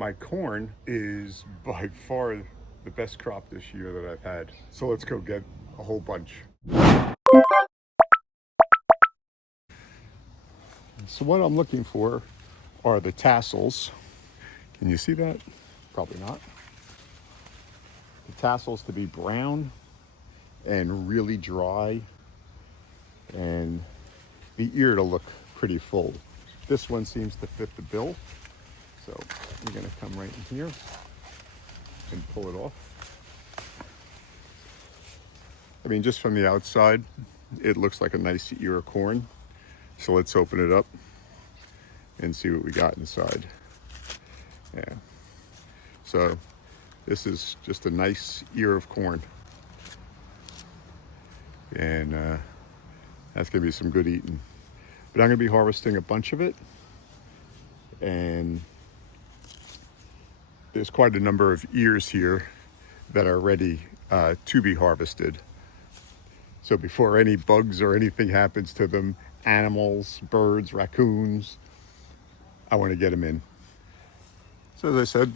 My corn is by far the best crop this year that I've had. So let's go get a whole bunch. So what I'm looking for are the tassels. Can you see that? Probably not. The tassels to be brown and really dry, and the ear to look pretty full. This one seems to fit the bill. So I'm gonna come right in here and pull it off. I mean, just from the outside, it looks like a nice ear of corn. So let's open it up and see what we got inside. Yeah. So this is just a nice ear of corn. And that's gonna be some good eating. But I'm gonna be harvesting a bunch of it. And there's quite a number of ears here that are ready to be harvested. So before any bugs or anything happens to them, animals, birds, raccoons, I want to get them in. So as I said,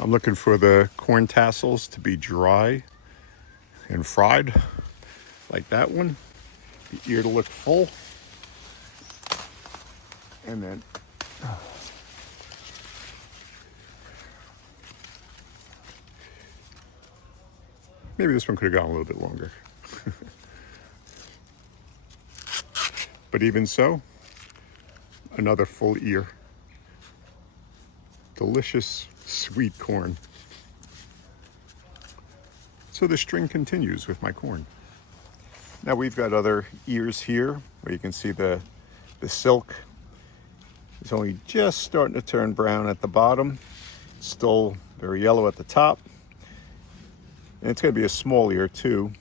I'm looking for the corn tassels to be dry and fried, like that one. The ear to look full. And then maybe this one could have gone a little bit longer. But even so, another full ear. Delicious, sweet corn. So the string continues with my corn. Now we've got other ears here where you can see the silk is only just starting to turn brown at the bottom. Still very yellow at the top. And it's going to be a small ear too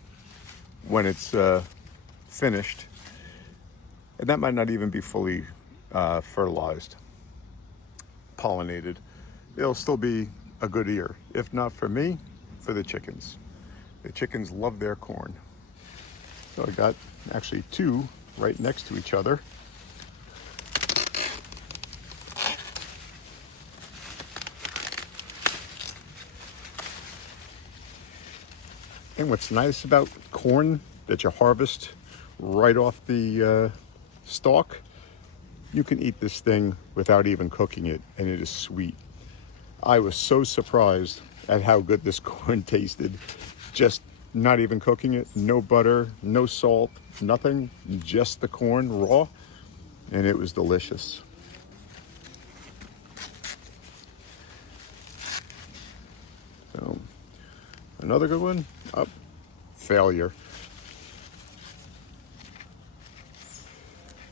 when it's finished. And that might not even be fully fertilized, pollinated. It'll still be a good ear. If not for me, for the chickens. The chickens love their corn. So I got actually two right next to each other. And what's nice about corn that you harvest right off the stalk, you can eat this thing without even cooking it, and it is sweet. I was so surprised at how good this corn tasted, just not even cooking it, no butter, no salt, nothing, just the corn raw, and it was delicious. So, another good one, failure.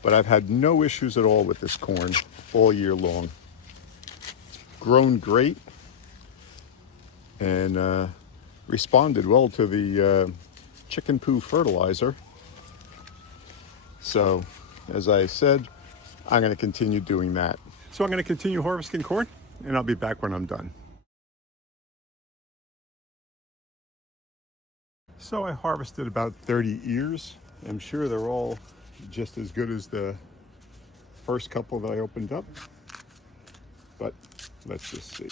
But I've had no issues at all with this corn all year long. It's grown great and responded well to the chicken poo fertilizer. So, as I said, I'm going to continue doing that. So I'm going to continue harvesting corn, and I'll be back when I'm done. So I harvested about 30 ears. I'm sure they're all just as good as the first couple that I opened up, but let's just see.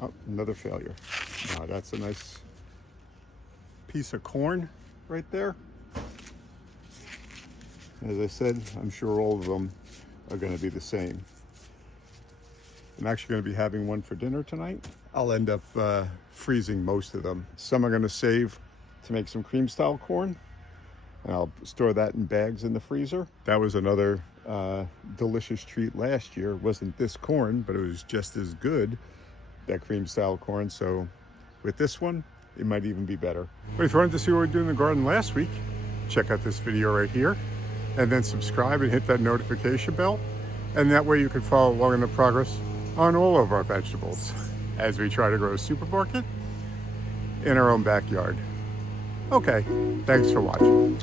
Oh, another failure. Now that's a nice piece of corn right there. As I said, I'm sure all of them are going to be the same. I'm actually going to be having one for dinner tonight. I'll end up freezing most of them. Some I'm going to save to make some cream style corn. And I'll store that in bags in the freezer. That was another delicious treat last year. It wasn't this corn, but it was just as good, that cream style corn. So with this one, it might even be better. But if you wanted to see what we were doing in the garden last week, check out this video right here, and then subscribe and hit that notification bell. And that way you can follow along in the progress on all of our vegetables as we try to grow a supermarket in our own backyard. Okay, thanks for watching.